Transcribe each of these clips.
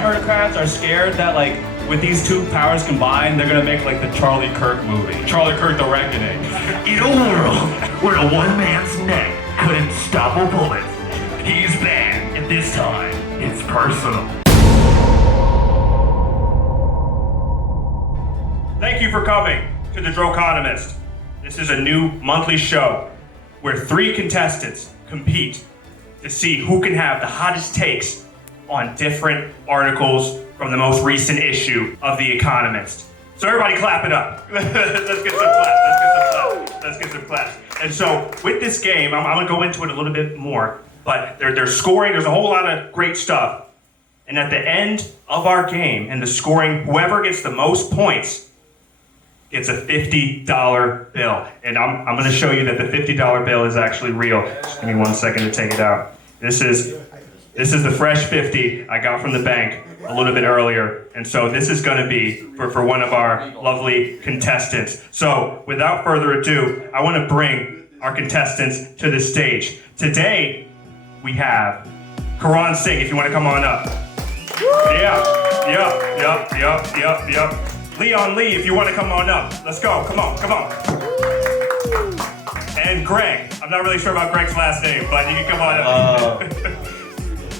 Democrats are scared that, like, with these two powers combined, they're gonna make, like, the Charlie Kirk movie. Charlie Kirk, The Reckoning. In a world where a one man's neck couldn't stop a bullet, he's back, and this time, it's personal. Thank you for coming to the Droconomist. This is a new monthly show where 3 contestants compete to see who can have the hottest takes on different articles from the most recent issue of The Economist. So everybody clap it up. Let's get some claps. And so with this game, I'm gonna go into it a little bit more, but they're scoring, there's a whole lot of great stuff. And at the end of our game and the scoring, whoever gets the most points gets a $50 bill. And I'm gonna show you that the $50 bill is actually real. Just give me 1 second to take it out. This is the fresh 50 I got from the bank a little bit earlier. And so this is gonna be for one of our lovely contestants. So without further ado, I wanna bring our contestants to the stage. Today, we have Karan Singh, if you wanna come on up. Yeah. Leon Lee, if you want to come on up. Let's go, come on. And Greg, I'm not really sure about Greg's last name, but you can come on up.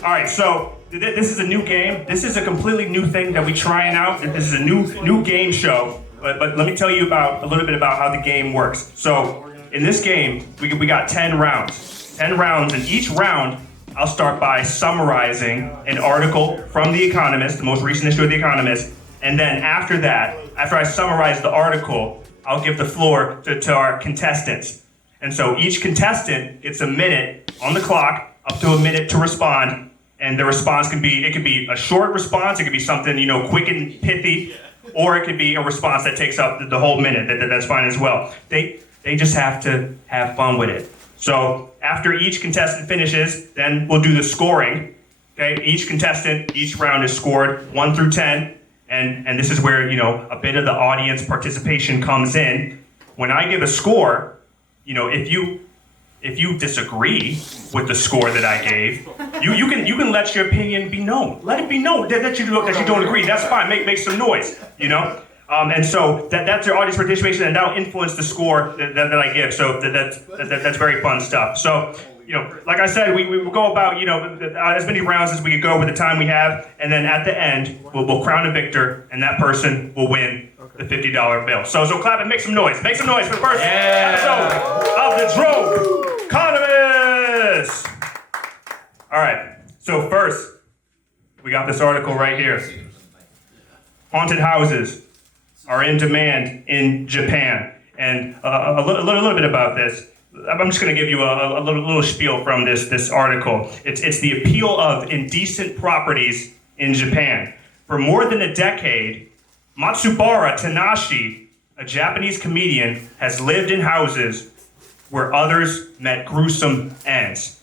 All right, so this is a new game. This is a completely new thing that we're trying out. This is a new game show, but let me tell you a little bit about how the game works. So in this game, we got 10 rounds. 10 rounds, and each round, I'll start by summarizing an article from The Economist, the most recent issue of The Economist. And then after that, after I summarize the article, I'll give the floor to our contestants. And so each contestant gets a minute on the clock, up to a minute to respond. And the response could be a short response, it could be something, quick and pithy, or it could be a response that takes up the whole minute. That's fine as well. They just have to have fun with it. So after each contestant finishes, then we'll do the scoring. Okay, each round is scored 1 through 10. And this is where, a bit of the audience participation comes in. When I give a score, if you disagree with the score that I gave, you can let your opinion be known. Let it be known that you don't agree. That's fine. Make some noise, And so that's your audience participation, and that'll influence the score that I give. So that's very fun stuff. So, like I said, we will go about, as many rounds as we could go with the time we have, and then at the end, we'll crown a victor, and that person will win the $50 bill. So clap and make some noise. Make some noise for the first episode of the Droconomist. All right, so first, we got this article right here. Haunted houses are in demand in Japan. And a little bit about this. I'm just going to give you a little spiel from this article. It's the appeal of indecent properties in Japan. For more than a decade, Matsubara Tanashi, a Japanese comedian, has lived in houses where others met gruesome ends.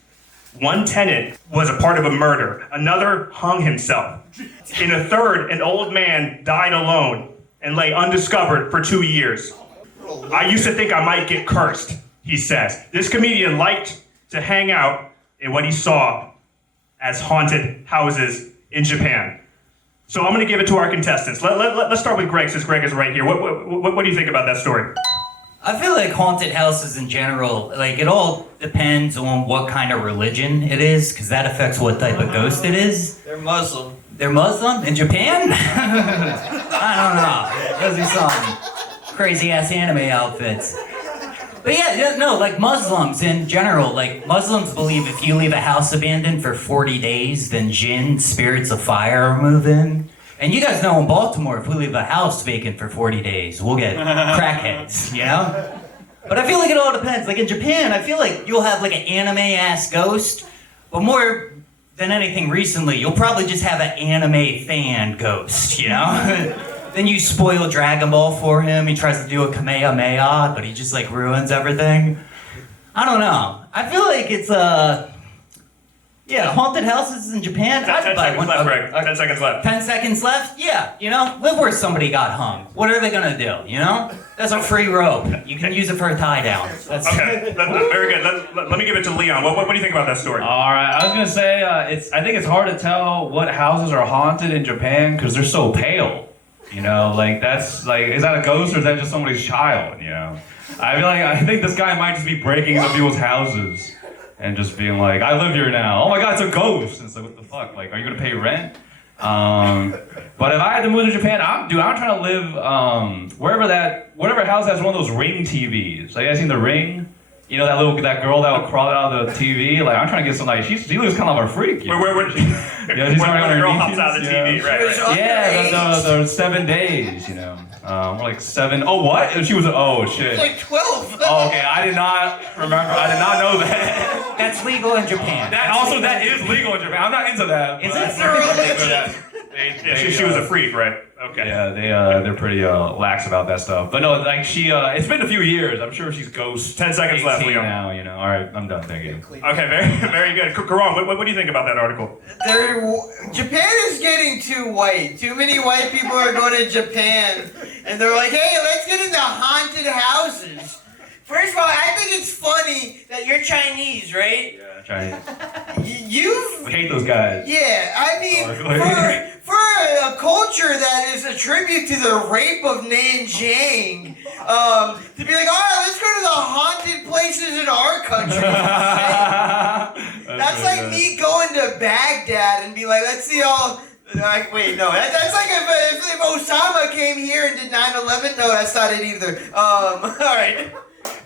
One tenant was a part of a murder. Another hung himself. In a third, an old man died alone and lay undiscovered for 2 years. I used to think I might get cursed, he says. This comedian liked to hang out in what he saw as haunted houses in Japan. So I'm going to give it to our contestants. Let's start with Greg, since Greg is right here. What do you think about that story? I feel like haunted houses in general, it all depends on what kind of religion it is, because that affects what type of ghost it is. They're Muslim. They're Muslim? In Japan? I don't know. Those are some crazy-ass anime outfits. But Muslims in general, Muslims believe if you leave a house abandoned for 40 days, then jinn, spirits of fire, will move in. And you guys know in Baltimore, if we leave a house vacant for 40 days, we'll get crackheads, But I feel like it all depends. In Japan, I feel like you'll have an anime-ass ghost, but more than anything recently, you'll probably just have an anime fan ghost, Then you spoil Dragon Ball for him. He tries to do a Kamehameha, but he just ruins everything. I don't know. I feel like it's Yeah, haunted houses in Japan. 10 seconds left, Greg. 10 seconds left. 10 seconds left? Yeah, live where somebody got hung. What are they gonna do, That's a free rope. You can use it for a tie down. That's Okay, very good. Let me give it to Leon. What do you think about that story? All right, I was gonna say I think it's hard to tell what houses are haunted in Japan because they're so pale. That's is that a ghost or is that just somebody's child? I think this guy might just be breaking into people's houses and just being like, I live here now. Oh my God, it's a ghost. And it's like, what the fuck? Like, are you gonna pay rent? But if I had to move to Japan, I'm trying to live whatever house has one of those Ring TVs. Like, you guys seen the Ring? That girl that would crawl out of the TV. Like, I'm trying to get some she looks kind of like a freak. Where she's when the girl hops out of the TV, right? Yeah, the 7 days. More like 7. Oh, what? She was. Oh shit. Like 12. Oh, okay. I did not remember. I did not know that. That's legal in Japan. That is legal in Japan. I'm not into that. Is it? She was a freak, right? Okay. Yeah, they're pretty lax about that stuff. But no, it's been a few years. I'm sure she's ghost. 10 seconds left, Leon. Now, All right, I'm done. Thank you. Okay, very good. Karan, what do you think about that article? Japan is getting too white. Too many white people are going to Japan, and they're like, hey, let's get into haunted houses. First of all, I think it's funny that you're Chinese, right? Yeah, Chinese. We hate those guys. Yeah, I mean, for a culture that is a tribute to the rape of Nanjing, to be like, all right, let's go to the haunted places in our country. That's like me going to Baghdad and be like, let's see all. Wait, no, that's like if Osama came here and did 9/11. No, that's not it either. All right.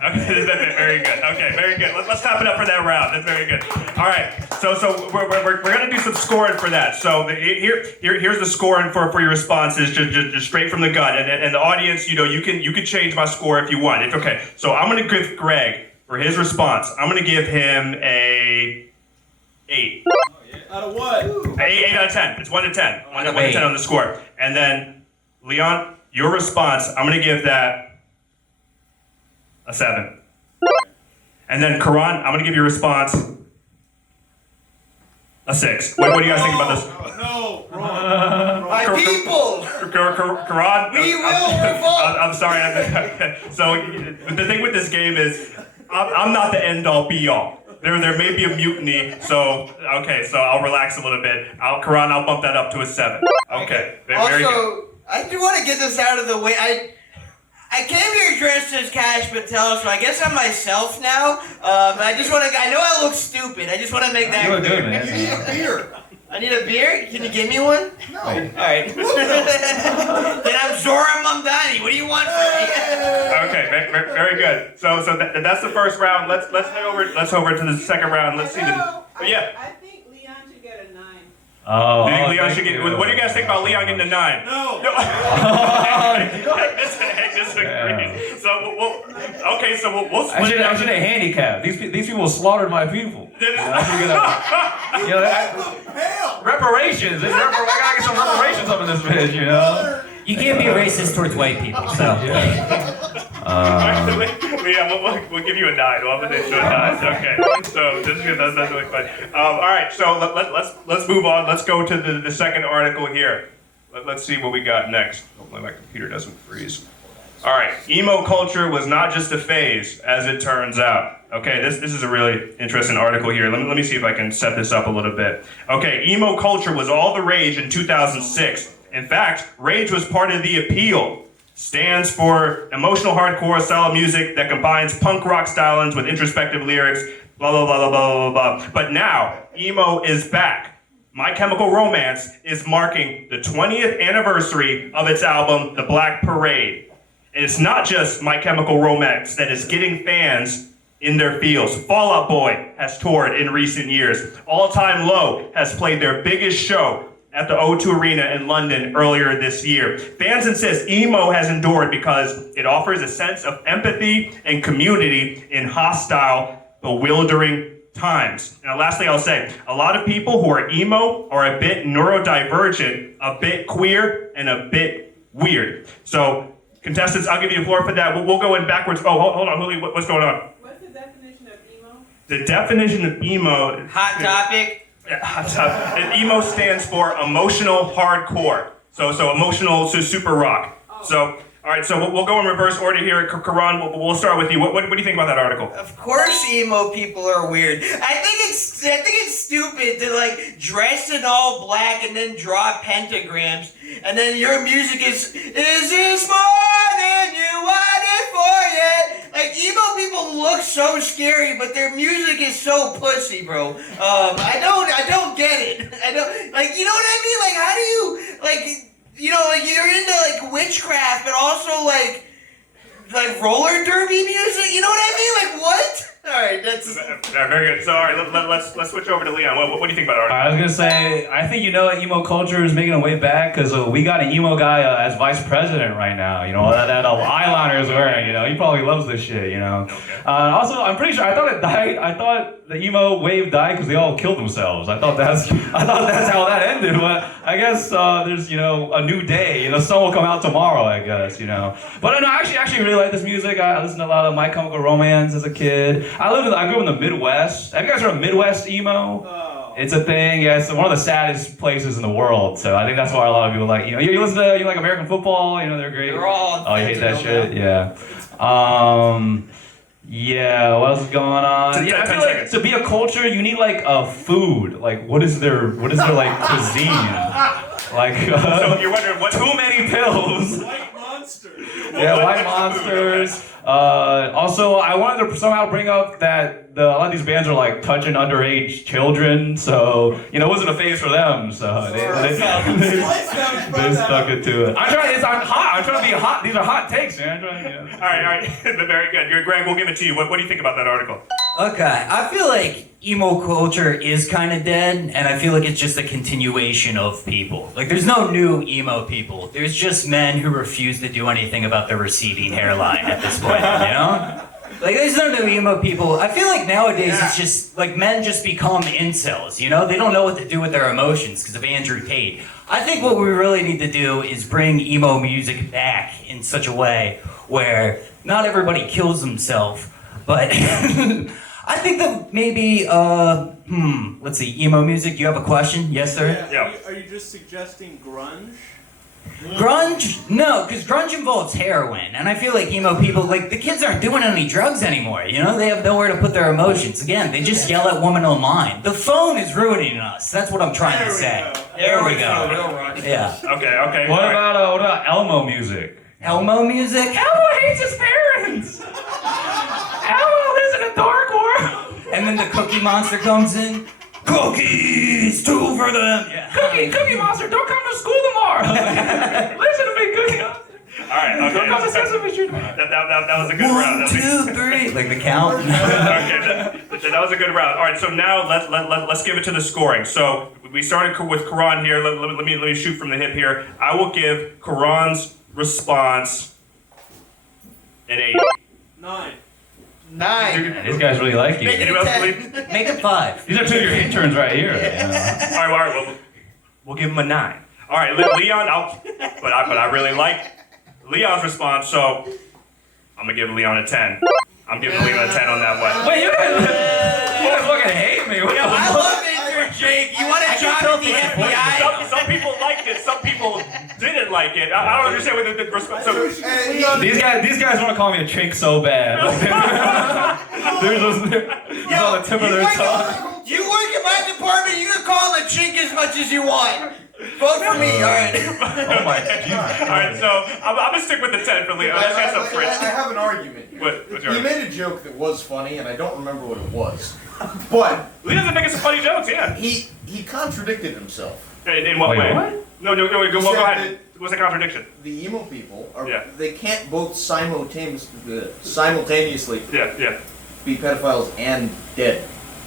Okay, very good. Okay, very good. Let's top it up for that round. That's very good. All right, so we're gonna do some scoring for that. So here's the scoring for your responses, just straight from the gut. And the audience, you can change my score if you want. It's okay. So I'm gonna give Greg for his response. I'm gonna give him a 8. Out of what? 8 out of 10. It's 1 to 10. 1 to 10 on the score. And then Leon, your response, I'm gonna give that a 7. And then Karan, I'm gonna give your response a 6. What do you guys think about this? No, wrong. My people! Karan? We will revolt! I'm sorry. So the thing with this game is, I'm not the end all be all. There may be a mutiny, so I'll relax a little bit. Karan, I'll bump that up to a 7. Okay. Very good. Also, I do want to get this out of the way. I came here dressed as Cash Patel, so I guess I'm myself now. I just want to. I know I look stupid. I just want to make that You look clear. good, man. You need a beer. I need a beer? Can you give me one? No. All right. Then I'm Zora Mamdani. What do you want from me? Okay, very good. So that's the first round. Let's head over to the second round. Let's see the. Yeah. I think Leon should get a 9. Oh, Do you think Leon thank should get? you. What do you guys think about Leon getting a 9? No. Disagree. So we'll I split it should up. have handicapped. These people slaughtered my people. I should get reparations. I gotta get some reparations up in this bitch, You can't be racist towards white people, so. Leon, we'll give you a 9. We'll have an initial 9. Okay. So that's really fun. All right. So let's move on. Let's go to the second article here. Let's see what we got next. Hopefully my computer doesn't freeze. All right. Emo culture was not just a phase, as it turns out. Okay, this is a really interesting article here. Let me see if I can set this up a little bit. Okay, emo culture was all the rage in 2006. In fact, rage was part of the appeal. Stands for emotional hardcore style of music that combines punk rock stylings with introspective lyrics, blah, blah, blah, blah, blah, blah, blah. But now, emo is back. My Chemical Romance is marking the 20th anniversary of its album, The Black Parade. And it's not just My Chemical Romance that is getting fans in their feels. Fall Out Boy has toured in recent years. All Time Low has played their biggest show at the O2 Arena in London earlier this year. Fans insist emo has endured because it offers a sense of empathy and community in hostile, bewildering times. Now, lastly, I'll say, a lot of people who are emo are a bit neurodivergent, a bit queer, and a bit weird. So, contestants, I'll give you the floor for that. We'll go in backwards. Oh, hold on, Huli, what's going on? What's the definition of emo? The definition of emo... Hot topic. And emo stands for emotional hardcore. So emotional to super rock. So, all right, so we'll go in reverse order here. Karan, we'll start with you. What do you think about that article? Of course, emo people are weird. I think it's stupid to like dress in all black and then draw pentagrams, and then your music is this more than you wanted for yet? Like emo people look so scary, but their music is so pussy, bro. I don't get it. I don't like, you know what I mean? Like, how do you like? You know, like you're into like witchcraft, but also like roller derby music. You know what I mean? Like what? All right, that's very good. So all right, let's switch over to Leon. What do you think about our I was gonna say, I think emo culture is making a way back because we got an emo guy as vice president right now. You know that eyeliner is wearing. You know he probably loves this shit. You know. Okay. Also, I'm pretty sure I thought it died. I thought the emo wave died because they all killed themselves. I thought that's how that ended. But I guess there's a new day. Sun will come out tomorrow. I guess But no, I actually really like this music. I listened to a lot of My Chemical Romance as a kid. I grew up in the Midwest. Have you guys heard of Midwest emo? Oh. It's a thing. Yeah, it's one of the saddest places in the world. So I think that's why a lot of people like. You listen to like American football. They're great. They're all. Oh, you hate that shit? Yeah. Yeah. What else is going on? Yeah, I feel like to be a culture, you need like a food. Like, what is their like cuisine? Like, So you're wondering what? Too many pills. White monsters. Yeah, white monsters. Also, I wanted to somehow bring up that a lot of these bands are like touching underage children, so it wasn't a phase for them. So they stuck it to it. I'm trying to be hot. These are hot takes, man. All right, very good. Greg, we'll give it to you. What do you think about that article? Okay, I feel like emo culture is kind of dead, and I feel like it's just a continuation of people. Like, there's no new emo people. There's just men who refuse to do anything about their receding hairline at this point, Like, there's no new emo people. I feel like nowadays it's just, like, men just become incels, They don't know what to do with their emotions because of Andrew Tate. I think what we really need to do is bring emo music back in such a way where not everybody kills themselves, but I think that maybe, let's see, emo music, you have a question? Yes, sir? Yeah. Are you just suggesting grunge? Grunge? No, because grunge involves heroin, and I feel like emo people, like, the kids aren't doing any drugs anymore, They have nowhere to put their emotions. Again, they just yell at women online. The phone is ruining us. That's what I'm trying to say. There we go. Yeah. Okay. What about Elmo music? Elmo music? Elmo hates his parents. Elmo lives in a dark world. And then the Cookie Monster comes in. Cookies, 2 for them. Yeah. Cookie Monster, don't come to school tomorrow. Listen to me, Cookie Monster. All right. Okay. Don't come to Sesame Street. That was a good round. 1, 2, 3. Like the count. Okay, that was a good round. All right, so now let's give it to the scoring. So we started with Karan here. Let me shoot from the hip here. I will give Karan's response an 8. 9. 9. These guys really like you. Anyone else believe? Make it 5. These are 2 of your interns right here. All right, we'll give him a 9. All right, Leon, but I really like Leon's response, so I'm gonna give Leon a 10. I'm giving Leon a 10 on that one. Wait, you guys fucking hate me. I love intern Jake. You want to job at the FBI? Some people liked it. Some people didn't like it. I don't understand what the response. So, These guys want to call me a chink so bad. They're on the tip of their tongue. You work in my department, you can call him a chink as much as you want. Vote for me, alright. Oh my god. all right, so I'm gonna stick with the 10 for Leon. Let's get some fridge. I have an argument here. What's He yours? made a joke that was funny, and I don't remember what it was. But Leon's been making some funny jokes, yeah. he contradicted himself. In what Wait, way? what? No, go He go said ahead. What's the contradiction? The emo people are Yeah. they can't both simultaneously Yeah. be pedophiles and dead.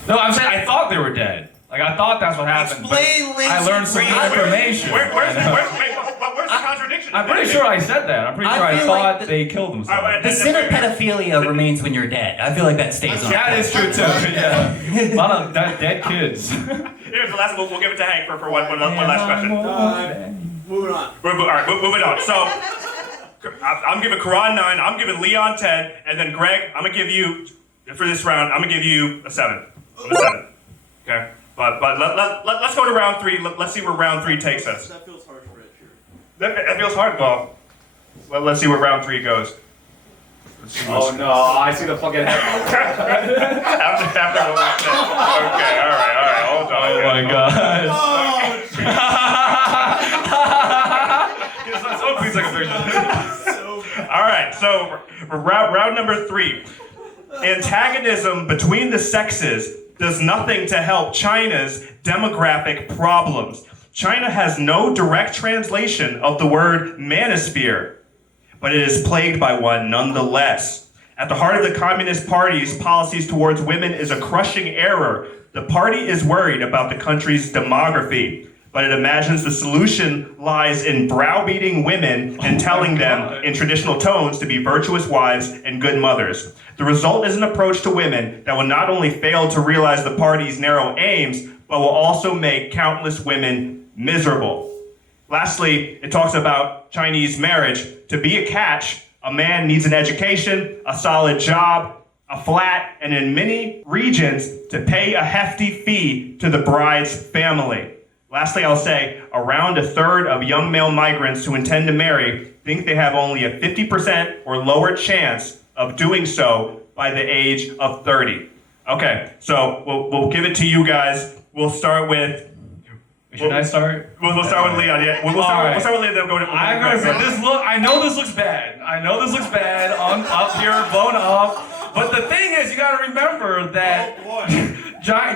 No, I'm saying I thought they were dead. Like I thought that's what happened. but Explain Lindsey I learned some new Graham. information. Where's the contradiction? I'm pretty sure I said that. I'm pretty sure I feel thought like they killed All themselves. right, The sin of pedophilia remains when you're dead. I feel like that stays on. That is true too. Yeah, a lot of dead kids. Here's the last one. We'll give it to Hank for one last question. Moving on. All right, moving on. So I'm giving Karan 9. I'm giving Leon 10, and then Greg, I'm gonna give you for this round. I'm gonna give you a 7. A 7. Okay. But let's go to round 3. Let's see where round 3 takes us. That feels harsh for Ed Sheeran. That feels hard. Well, let's see where round 3 goes. Oh no, I see the fucking head. after what we said. Okay, all right, hold on. Oh my god. Someone please take a picture. All right, so round number 3. Antagonism between the sexes does nothing to help China's demographic problems. China has no direct translation of the word manosphere, but it is plagued by one nonetheless. At the heart of the Communist Party's policies towards women is a crushing error. The party is worried about the country's demography, but it imagines the solution lies in browbeating women and telling them in traditional tones to be virtuous wives and good mothers. The result is an approach to women that will not only fail to realize the party's narrow aims, but will also make countless women miserable. Lastly, it talks about Chinese marriage. To be a catch, a man needs an education, a solid job, a flat, and in many regions, to pay a hefty fee to the bride's family. Lastly, I'll say around a third of young male migrants who intend to marry think they have only a 50% or lower chance of doing so by the age of 30. Okay, so we'll give it to you guys. We'll start with. Should I start? We'll start with Leon. Yeah, we'll start with Leon. Then go to. I'm gonna say this. I know this looks bad. On up here, blown up. But the thing is, you gotta remember that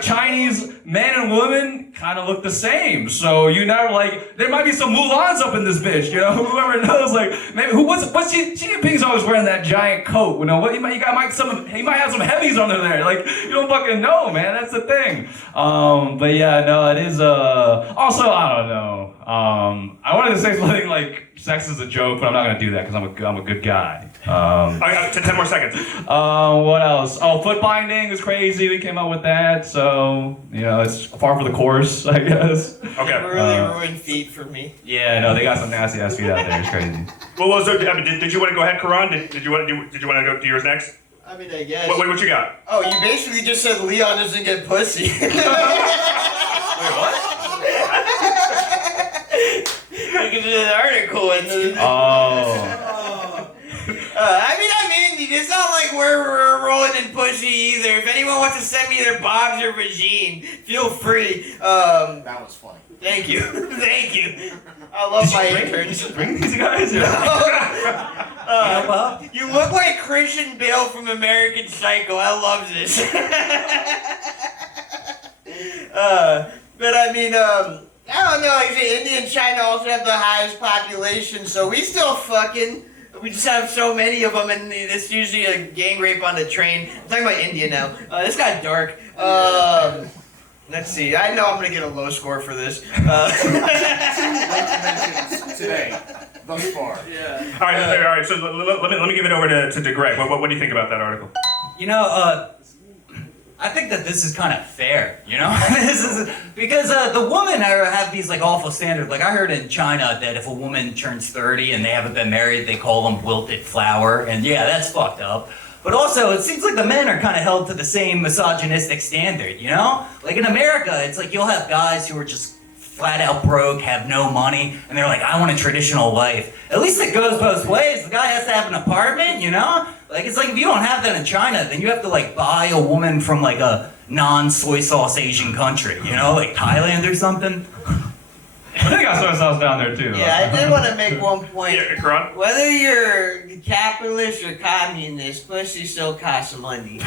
Chinese men and women kind of look the same. So you never there might be some Mulans up in this bitch. You know, whoever knows, maybe what's Xi Jinping's always wearing that giant coat. You know what? He might have some heavies under there. You don't fucking know, man. That's the thing. But yeah, no, it is. Also, I don't know. I wanted to say something like sex is a joke, but I'm not gonna do that because I'm a good guy. I got 10 more seconds. What else? Oh, foot binding was crazy. We came up with that, so it's par for the course, I guess. Okay. Really ruined feet for me. Yeah, no, they got some nasty ass feet out there. It's crazy. Well, so did you want to go ahead, Karan? Did you want to go do yours next? I mean, I guess. What you got? Oh, you basically just said Leon doesn't get pussy. Wait, what? Look at the article and I mean, it's not like we're rolling in pussy either. If anyone wants to send me their bobs or vagine, feel free. That was funny. Thank you. Thank you. I love my interns. Bring these guys. You look like Christian Bale from American Psycho. I love this. But I mean, I don't know. Like, India and China also have the highest population, so we still fucking. We just have so many of them, and it's usually a gang rape on the train. I'm talking about India now. This got dark. Let's see. I know I'm gonna get a low score for this. Today, thus far. Yeah. All right. So let me give it over to Greg. What do you think about that article? I think that this is kind of fair, this is because the women have these awful standards. I heard in China that if a woman turns 30 and they haven't been married, they call them wilted flower, and yeah, that's fucked up. But also, it seems like the men are kind of held to the same misogynistic standard, in America, it's you'll have guys who are just flat out broke, have no money, and they're like, I want a traditional life. At least it goes both ways. The guy has to have an apartment, It's if you don't have that in China, then you have to buy a woman from a non-soy sauce Asian country, Thailand or something. They got soy sauce down there too. Yeah, I did want to make one point. Yeah, Karan? Whether you're capitalist or communist, pussy still costs money.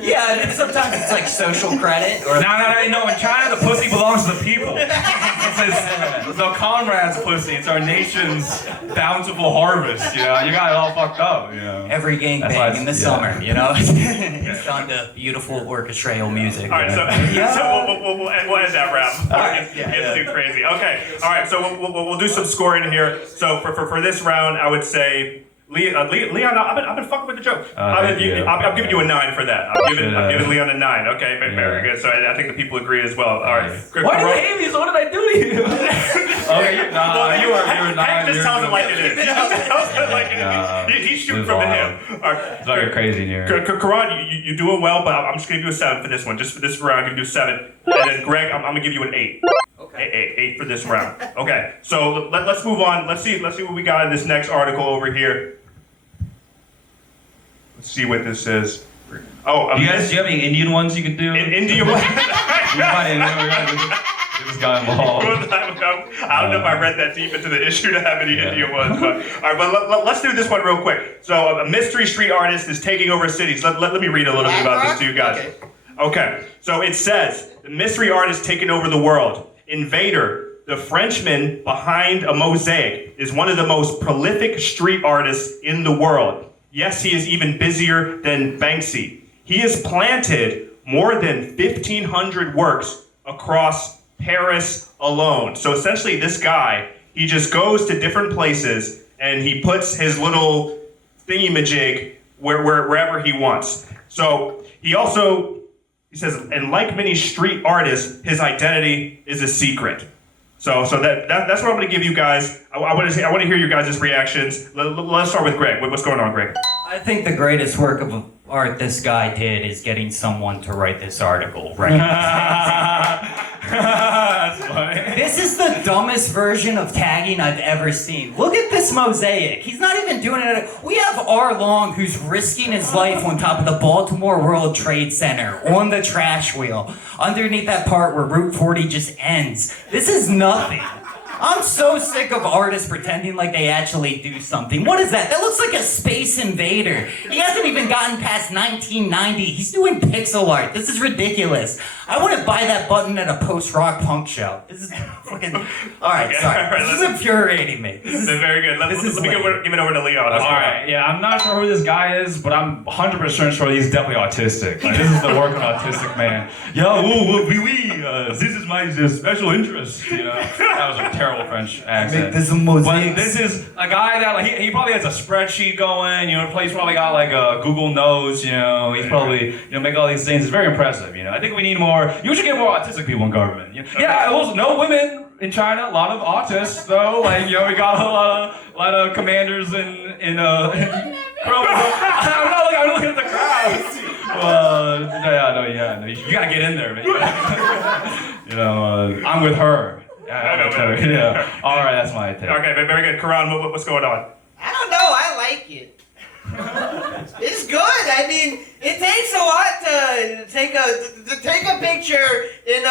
Yeah, and sometimes it's social credit. Or No. In China, the pussy belongs to the people. It's the comrades' pussy. It's our nation's bountiful harvest. You got it all fucked up. Every gangbang in the summer, It's done to beautiful orchestral music. All right, so we'll end that rap. All right. It's too crazy. Okay. All right. So we'll do some scoring here. So for this round, I would say Leon, I've been fucking with the joke. Thank you. I'm giving you a 9 for that. I'm giving Leon a 9. Okay, very Yeah. good. So I think the people agree as well. All right. Why do you hate me? So what did I do to you? Okay, you were Hank 9. just tells it like it is. He just tells it like it is. He's shooting from the hip. All right. It's like crazy in here. Karan, you're doing well, but I'm just gonna give you a 7 for this one. Just for this round, I'm gonna give you a 7. And then Greg, I'm gonna give you an 8. Okay. 8 for this round. Okay. So let's move on. Let's see what we got in this next article over here. Let's see what this is. Oh, Do you have any Indian ones you could do? in India. We might get this guy involved. I don't know if I read that deep into the issue to have any Indian ones, but all right. But let's do this one real quick. So a mystery street artist is taking over cities. Let me read a little bit about this to you guys. Okay. So it says the mystery artist taking over the world. Invader, the Frenchman behind a mosaic, is one of the most prolific street artists in the world. Yes, he is even busier than Banksy. He has planted more than 1,500 works across Paris alone. So essentially this guy, he just goes to different places and he puts his little thingy-majig wherever he wants. So he says, and like many street artists, his identity is a secret. So that's what I'm going to give you guys. I want to hear your guys' reactions. Let's start with Greg. What's going on, Greg? I think the greatest work of art this guy did is getting someone to write this article. Right. That's funny. This is the dumbest version of tagging I've ever seen. Look at this mosaic. He's not even doing it. We have R. Long, who's risking his life on top of the Baltimore World Trade Center on the trash wheel, underneath that part where Route 40 just ends. This is nothing. I'm so sick of artists pretending like they actually do something. What is that? That looks like a Space Invader. He hasn't even gotten past 1990. He's doing pixel art. This is ridiculous. I wouldn't buy that button at a post-rock punk show. This is fucking... Alright, Okay, sorry. all right, This is infuriating me. Very good. Let me give it over to Leon. All right, yeah, I'm not sure who this guy is, but I'm 100% sure he's definitely autistic. Like, this is the work of an autistic man. Yo, this is my special interest. You know, that was a terrible French accent. Make this a mosaic. But this is a guy that like he probably has a spreadsheet going. You know, he's probably got like a Google Notes. You know, he's probably make all these things. It's very impressive. You know, I think we need more. You should get more autistic people in government. Yeah, also no women in China. A lot of autists though. Like we got a lot of commanders in Bro, I'm looking at the crowd. No, you gotta get in there, man. I'm with her. Yeah. All right, that's my take. Okay, very good. Karan, what's going on? I don't know. I like it. It's good. I mean, it takes a lot to take a picture in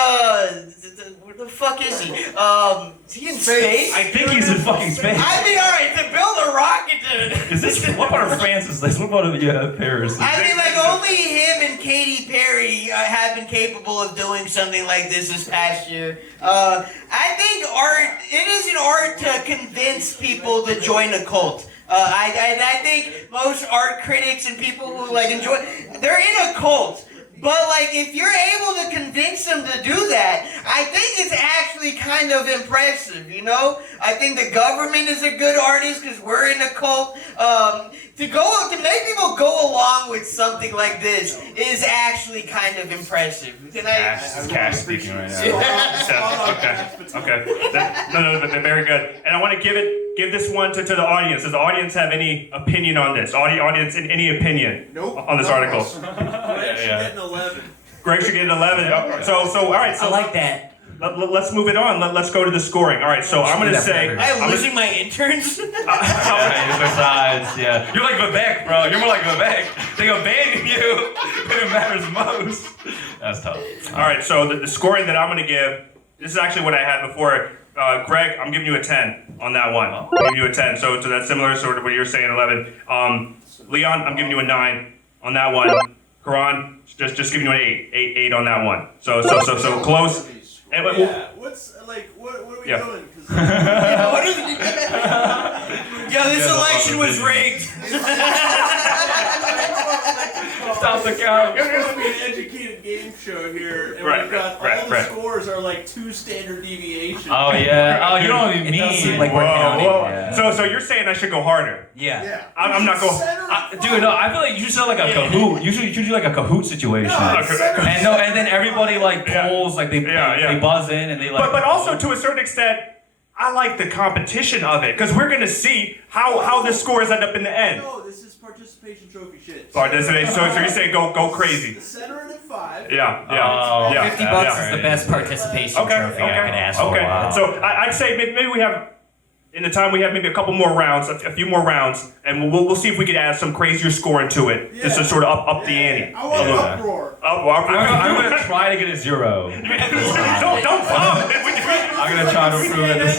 where the fuck is he? Is he in space? I think he's in fucking space. I mean, all right, to build a rocket to. Is this what part of France is this? What part of Paris? I mean, like only him and Katy Perry have been capable of doing something like this past year. I think art. It is an art to convince people to join a cult. I think most art critics and people who like enjoy, they're in a cult. But like, if you're able to convince them to do that, I think it's actually kind of impressive, you know? I think the government is a good artist because we're in a cult. To make people go along with something like this is actually kind of impressive. Can I? Cash speaking right now. Okay. No, very good. And I want to give this one to the audience. Does the audience have any opinion on this? Audience, any opinion on this article? Greg should get an 11. Greg should get an 11. So all right. So I like that. Let's move it on. Let's go to the scoring. All right. So I'm going to say. I'm losing my interns. Besides, yeah. You're like Vivek, bro. You're more like Vivek. They abandon you when it matters most. That's tough. All right. So the scoring that I'm going to give. This is actually what I had before. Greg, I'm giving you a 10 on that one. I'm giving you a 10. So that's similar sort of what you're saying, 11. Leon, I'm giving you a 9 on that one. Karan, just giving you an 8 on that one. So close. And, Yeah, what are we Yeah. doing? 'Cause, Yo, this election was rigged. off the couch. It's supposed to be an educated game show here, and Right, we've got right, all the right. scores are like 2 standard deviations. Oh yeah. Oh, you know what I It mean. does seem like we're Whoa, counting. whoa. Yeah. So you're saying I should go harder? Yeah. I'm not going. Dude, no, I feel like you should set like a Kahoot. You should do like a Kahoot situation. And then everybody like polls, like they buzz in and they like. But also to a certain extent, I like the competition of it because we're gonna see how the scores end up in the end. No, this is participation trophy shit. So you're saying go crazy? Center it at 5. Yeah. Oh, yeah. $50 yeah. is the best participation Okay. trophy I could ask for. Okay. Wow. So I'd say maybe we have. In the time we have maybe a couple more rounds, a few more rounds, and we'll see if we can add some crazier score into it, just to sort of up the ante. I want an uproar. I'm gonna try to get a 0. Don't bomb. I'm gonna try to prove it.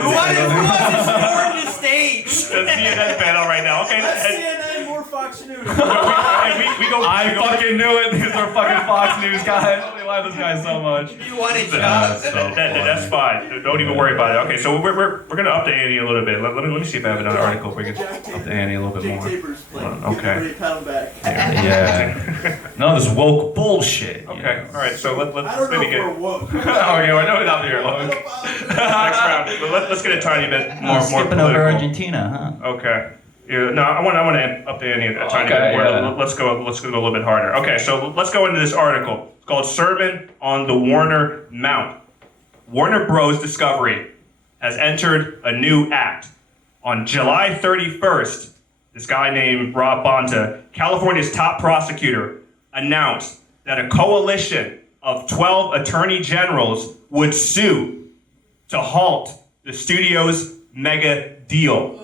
Who wants to storm the stage? CNN panel right now. Okay. CNN, more Fox News. We go. I fucking knew it. These are fucking Fox News guys. I love this guy so much. You want a That's job? so That's fine. Don't even worry about it. Okay, so we're gonna update Andy a little bit. Let me see if I have another article where we can update Andy a little bit Jake more. Tabor's playing. Okay. Ready to pat him back. Yeah. No, this woke bullshit. Okay. All right. So I let's don't know maybe if get we're woke. Okay, I know it's up here. next round. But let's get a tiny bit more Skipping political. over Argentina, huh? Okay. Yeah, no, I want to update Andy a tiny Okay, bit more. yeah. Let's go a little bit harder. Okay. So let's go into this article. It's called "Sermon on the Warner Mount." Warner Bros. Discovery has entered a new act. On July 31st, this guy named Rob Bonta, California's top prosecutor, announced that a coalition of 12 attorney generals would sue to halt the studio's mega deal.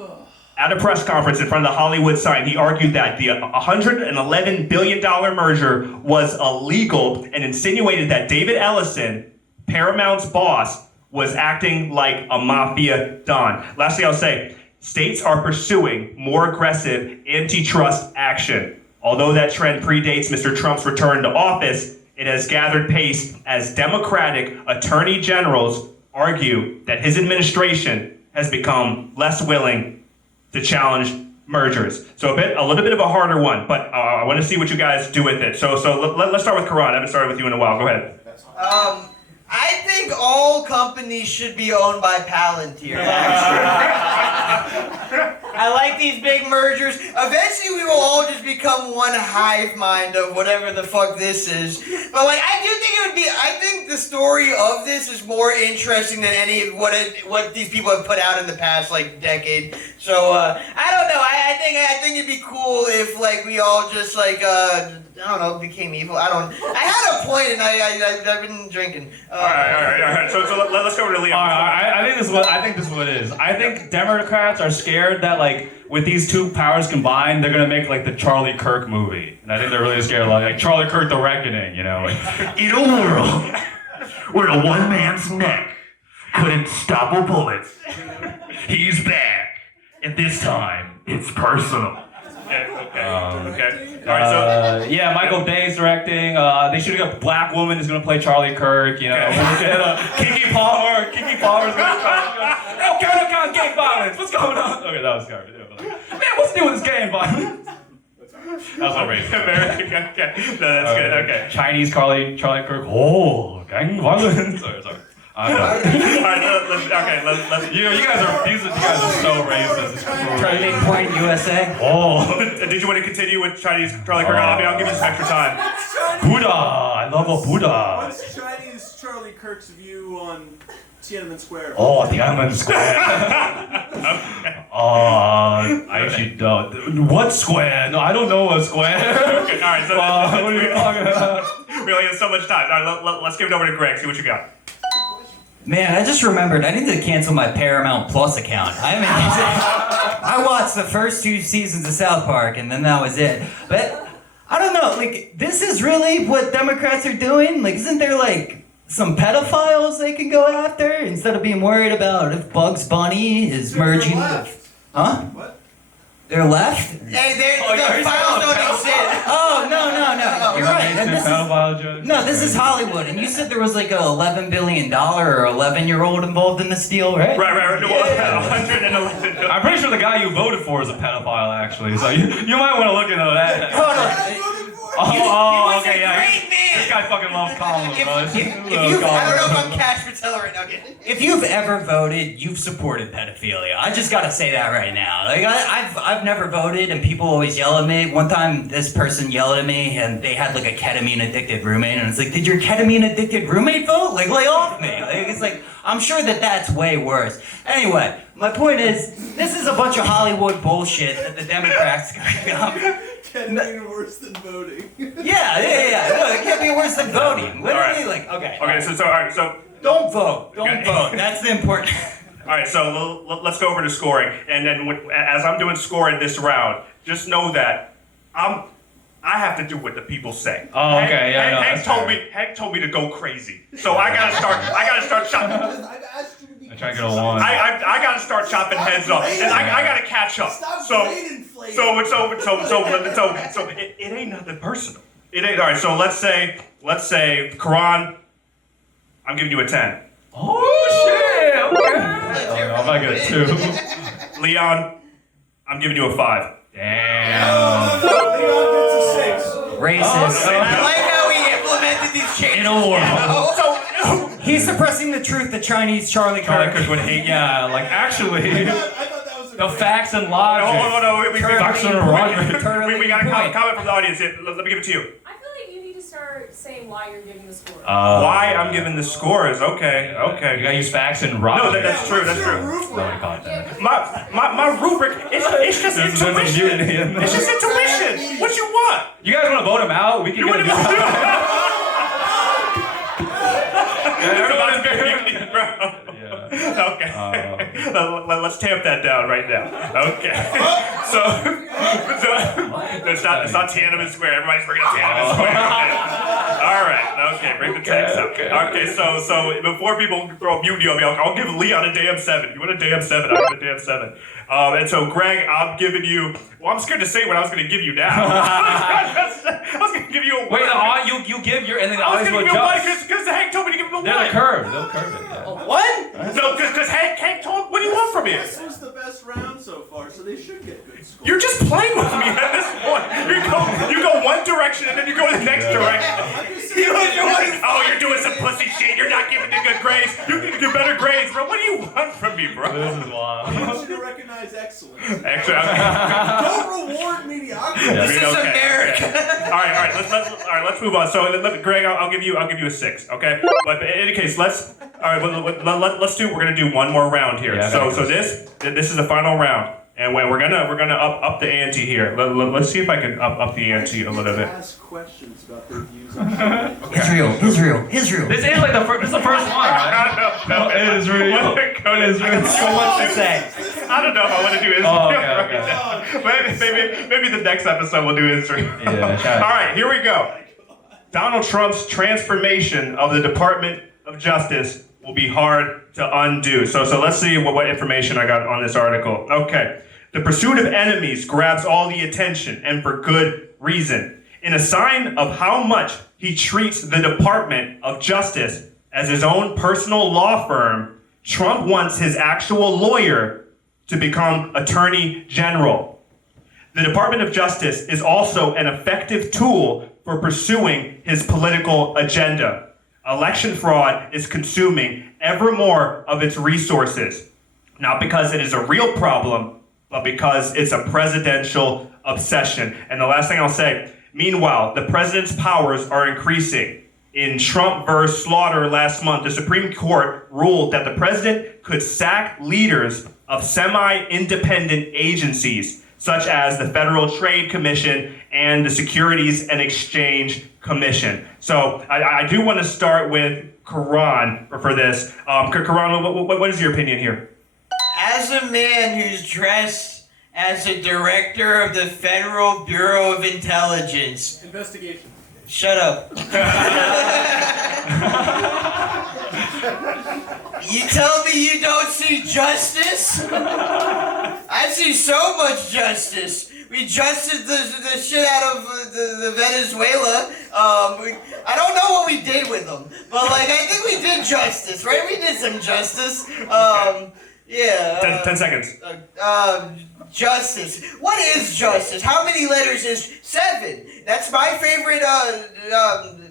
At a press conference in front of the Hollywood sign, he argued that the $111 billion merger was illegal and insinuated that David Ellison, Paramount's boss, was acting like a mafia don. Lastly, I'll say, states are pursuing more aggressive antitrust action. Although that trend predates Mr. Trump's return to office, it has gathered pace as Democratic attorney generals argue that his administration has become less willing to challenge mergers. So a little bit of a harder one, but I want to see what you guys do with it. So let's start with Karan. I haven't started with you in a while. Go ahead. I think all companies should be owned by Palantir. I like these big mergers. Eventually, we will all just become one hive mind of whatever the fuck this is. But like, I do think it would be. I think the story of this is more interesting than any of what these people have put out in the past like decade. So I don't know. I think it'd be cool if like we all just like I don't know, became evil. I had a point, and I've been drinking. All right. So let's go over to Liam. I think this is what it is. I think Democrats are scared that like with these two powers combined, they're gonna make like the Charlie Kirk movie, and I think they're really scared like Charlie Kirk: The Reckoning. You know, In a world where a one man's neck couldn't stop a bullet, he's back. And this time, it's personal. Okay. All right. So yeah, Michael Bay's directing. They should have got a black woman who's gonna play Charlie Kirk. You know, Kiki Palmer's gonna try. No, Karen, gang violence. What's going on? Okay, that was scary. Man, what's new with this gang violence? That was not racist. okay. No, that's good. Okay. Chinese Charlie Kirk. Oh, gang violence. Sorry. All right. Let's. You guys are so racist. It's cruel. Turning Point USA. Oh, Did you want to continue with Chinese Charlie Kirk? I'll give you some extra time. Buddha. I love a Buddha. What's Chinese Charlie Kirk's view on Tiananmen Square? Oh, Tiananmen Square. I actually don't. What square? No, I don't know what square. Okay, all right. So What are you talking about? we only have so much time. All right, let's give it over to Greg. See what you got. Man, I just remembered I need to cancel my Paramount Plus account. I watched the first 2 seasons of South Park, and then that was it. But I don't know, like, this is really what Democrats are doing? Like, isn't there, like, some pedophiles they can go after instead of being worried about if Bugs Bunny is merging with... Huh? What? They're left? Hey, the files don't exist. Oh, no. You're right. And this is, no, this is Hollywood, and you said there was like a $11 billion or 11-year-old involved in this deal, right? Right. Yeah. 111. I'm pretty sure the guy you voted for is a pedophile, actually. So you might want to look into that. Hold on. Oh, was okay, a yeah. great man. This guy fucking loves Colin, bro. if I don't know if I'm Cash Patella right now. If you've ever voted, you've supported pedophilia. I just gotta say that right now. Like I've never voted, and people always yell at me. One time, this person yelled at me, and they had like a ketamine addicted roommate, and it's like, did your ketamine addicted roommate vote? Like, lay off me. Like, it's like, I'm sure that's way worse. Anyway, my point is, this is a bunch of Hollywood bullshit that the Democrats. Can be worse than voting. Yeah. No, it can't be worse than voting. Literally, All right. okay. Okay, so all right, so Don't vote. Don't Okay. vote. That's the important. all right, so let's go over to scoring, and then as I'm doing scoring this round, just know that I have to do what the people say. Oh, okay, yeah, no, Hank that's fair. Hank told me to go crazy, so I gotta start chopping. I've asked you to be I try to get a one. I gotta start chopping heads off, and I gotta catch up. Stop So grade inflating. so it ain't nothing personal. It ain't all right. So let's say Karan, I'm giving you a 10. Oh shit! Okay. I'm not good too. Leon, I'm giving you a 5. Damn. Leon gets a 6. Racist. I like how he implemented these changes. In a world. So He's suppressing the truth. The Chinese Charlie Charlie Kirk. Kirk would hate. Yeah, like actually, I thought that was a the great- facts and logic. we Facts and logic. we got a comment from the audience. Here. Let me give it to you. I feel like you need to start saying why you're giving the score. Why I'm giving the scores? Okay. You gotta use facts and logic. No, that's true. That's What's your true. rubric? No, God damn it. My rubric. It's just There's intuition. mutiny in there. It's just intuition. What you want? You guys want to vote him out? We can You get want him. to? Everyone's Bro. Yeah. Okay. Let's tamp that down right now. Okay. So it's not Tiananmen Square. Everybody's bringing up Tiananmen Square. All right. Okay. Bring the tanks up. Okay. So before people throw a mutiny on me, I'll give Leon a damn 7. You want a damn 7? I'll give a damn 7. And so Greg, I'm giving you. Well, I'm scared to say what I was going to give you now. I was going to give you a. Wait, you give your and then the I was audience going will to give you a 1 adjust. because Hank told me to give him a 1. They'll curve it. Yeah. What? No, because Hank told. What do you want from me? This was the best round so far, so they should get good scores. You're just playing with me at this point. You go one direction and then you go the next direction. You're doing some pussy shit. You're not giving me good grades. You can do better grades, bro. What do you want from me, bro? This is wild. I want you to recognize excellence. Actually, okay. Don't reward mediocrity. This is Okay, America. okay. All right. Let's move on. So, Greg, I'll give you a 6. Okay. But in any case, let's do. We're gonna do one more round here. Yeah, So this is the final round, and we're gonna up the ante here. Let's see if I can up the ante a little bit. Ask questions about their views on something. Israel. This is like this is the first one, right? No, Israel. Israel. So much to say. I don't know if I want to do Israel Oh, okay, right okay. now. Maybe the next episode we'll do Israel. Yeah. All right, here we go. Donald Trump's transformation of the Department of Justice will be hard to undo. So let's see what information I got on this article. Okay. The pursuit of enemies grabs all the attention, and for good reason. In a sign of how much he treats the Department of Justice as his own personal law firm, Trump wants his actual lawyer to become Attorney General. The Department of Justice is also an effective tool for pursuing his political agenda. Election fraud is consuming ever more of its resources, not because it is a real problem, but because it's a presidential obsession. And the last thing I'll say, meanwhile, the president's powers are increasing. In Trump versus Slaughter last month, the Supreme Court ruled that the president could sack leaders of semi-independent agencies, such as the Federal Trade Commission and the Securities and Exchange Commission. So I do want to start with Karan for this. Karan, what is your opinion here? As a man who's dressed as a director of the Federal Bureau of Intelligence. Investigation. Shut up. You tell me you don't see justice? I see so much justice. We justice the shit out of the Venezuela. I don't know what we did with them, but like I think we did justice, right? We did some justice. Yeah. 10 seconds. Justice. What is justice? How many letters is 7? That's my favorite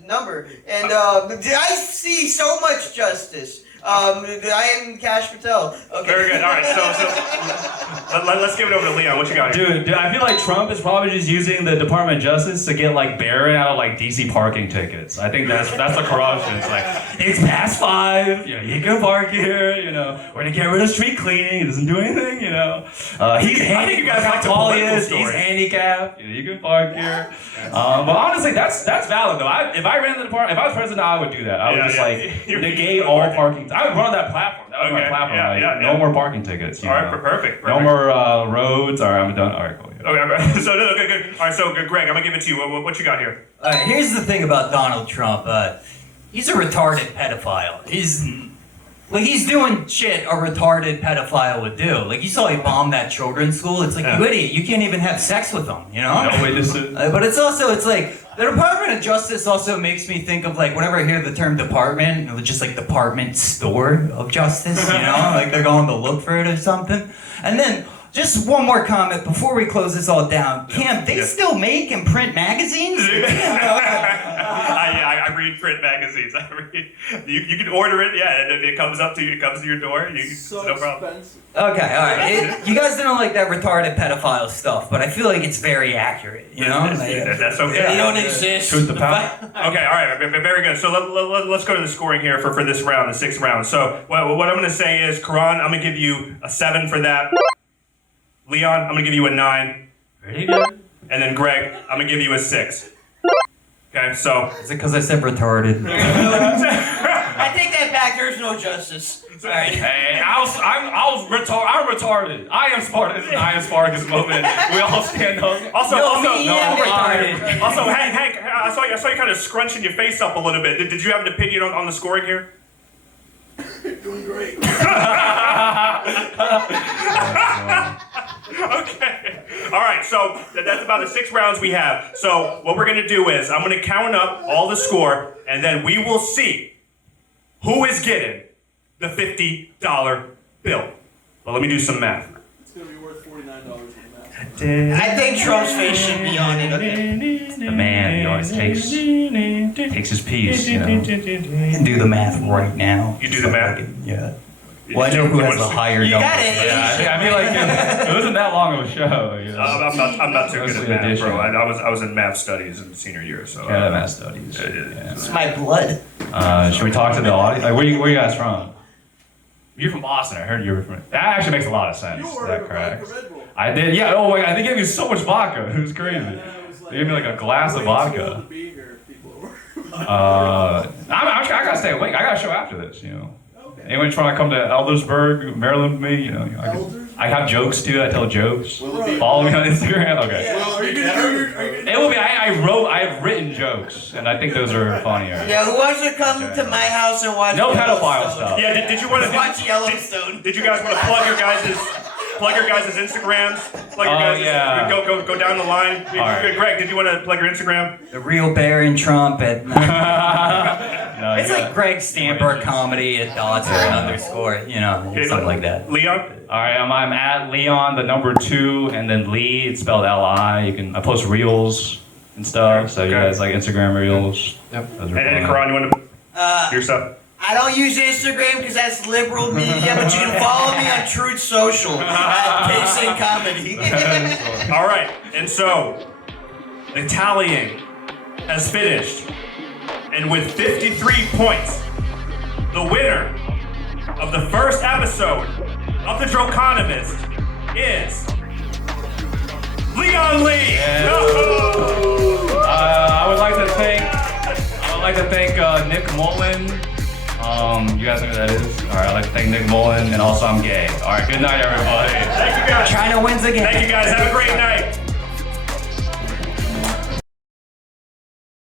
number. And I see so much justice. I am Cash Patel. Okay. Very good. All right, so let's give it over to Leon. What you got here? Dude, I feel like Trump is probably just using the Department of Justice to get like Barron out of like DC parking tickets. I think that's the corruption. It's like it's past 5. You know, you can park here. You know, we're gonna get rid of street cleaning. It doesn't do anything. You know, he's I think you guys how like the tall he political is. He's stories. handicapped. You know, you can park here. But honestly, that's valid though. If I ran the department, if I was president, I would do that. I would just like negate all parking. I would run that platform. That was my platform. No more parking tickets. All right, perfect. No more roads. All right, I'm done. All right, cool. Yeah. Okay, so no, good. All right, so Greg, I'm gonna give it to you. What you got here? All right, here's the thing about Donald Trump. He's a retarded pedophile. He's doing shit a retarded pedophile would do. Like, you saw he bombed that children's school. It's like, you idiot, you can't even have sex with them, you know? No witnesses. But it's like, the Department of Justice also makes me think of, like, whenever I hear the term department, it's just like department store of justice, you know? Like, they're going to look for it or something. And then, just one more comment before we close this all down. Cam, they still make and print magazines? I read print magazines. You can order it, and if it comes up to you, it comes to your door. No problem. Expensive. Okay, all right. You guys don't like that retarded pedophile stuff, but I feel like it's very accurate, you know? That's okay. They don't exist. Truth to power. Okay, all right, very good. So let's go to the scoring here for this round, the 6th round. So what I'm going to say is, Karan, I'm going to give you a 7 for that. Leon, I'm going to give you a 9. Pretty good. And then Greg, I'm going to give you a 6. Okay, so... Is it because I said retarded? I take that back. There's no justice. All right. Hey, I'm retarded. I am Spartacus. I am Spartacus moment. We all stand up. retarded. Also, Hank, I saw you kind of scrunching your face up a little bit. Did you have an opinion on the scoring here? Doing great. Okay. All right, so that's about the 6 rounds we have. So what we're going to do is I'm going to count up all the score, and then we will see who is getting the $50 bill. Well, let me do some math. It's going to be worth $49 in math. I think Trump's face should be on it. Okay. The man, he always takes his piece, you know. I can do the math right now. You do the math? Yeah. Well, I know who has the higher You number. got it. Yeah, I mean, like, it wasn't that long of a show, you know. I'm not too good at Mostly math, addition. bro. I was in math studies in senior year, so... Yeah, math studies. It's my blood. Should we talk to the audience? Like, where you guys from? You're from Boston. I heard you were from... That actually makes a lot of sense. You Is ordered that a correct? vodka Red Bull. I did. Yeah. Oh my God. They gave me so much vodka. It was crazy. They gave me like a glass of Way too old vodka. to be here, people. I gotta stay awake. I got a show after this. You know. Okay. Anyone trying to come to Eldersburg, Maryland with me? You know. Elders? I have jokes too. I tell jokes. Will it be? Follow me on Instagram. Okay. Yeah, are you gonna do your... It will be. I've written jokes, and I think those are funnier. Yeah, who wants to come to my house and watch No pedophile Yellowstone? stuff. Yeah, did you want to... Watch Yellowstone. Did you guys want to plug your guys' Instagrams? Plug your guys' yeah. Go down the line. right. Greg, did you want to plug your Instagram? The real Baron Trump at... No, It's like Greg Stampor comedy at Dodson _ you know, something like that. Leon? All right, I'm at Leon, the number 2, and then Lee. It's spelled L-I. I post reels and stuff. So you guys like Instagram reels? Yep. And Karan, you want to your stuff? I don't use Instagram because that's liberal media, but you can follow me on Truth Social at Pacing Comedy. All right, and so the tallying has finished, and with 53 points, the winner of the first episode of the Droconomist is Leon Lee. Yeah. I would like to thank Nick Mullen. You guys know who that is? All right, I'd like to thank Nick Mullen, and also I'm gay. All right, good night, everybody. Thank you guys. China wins again. Thank you guys. Have a great night.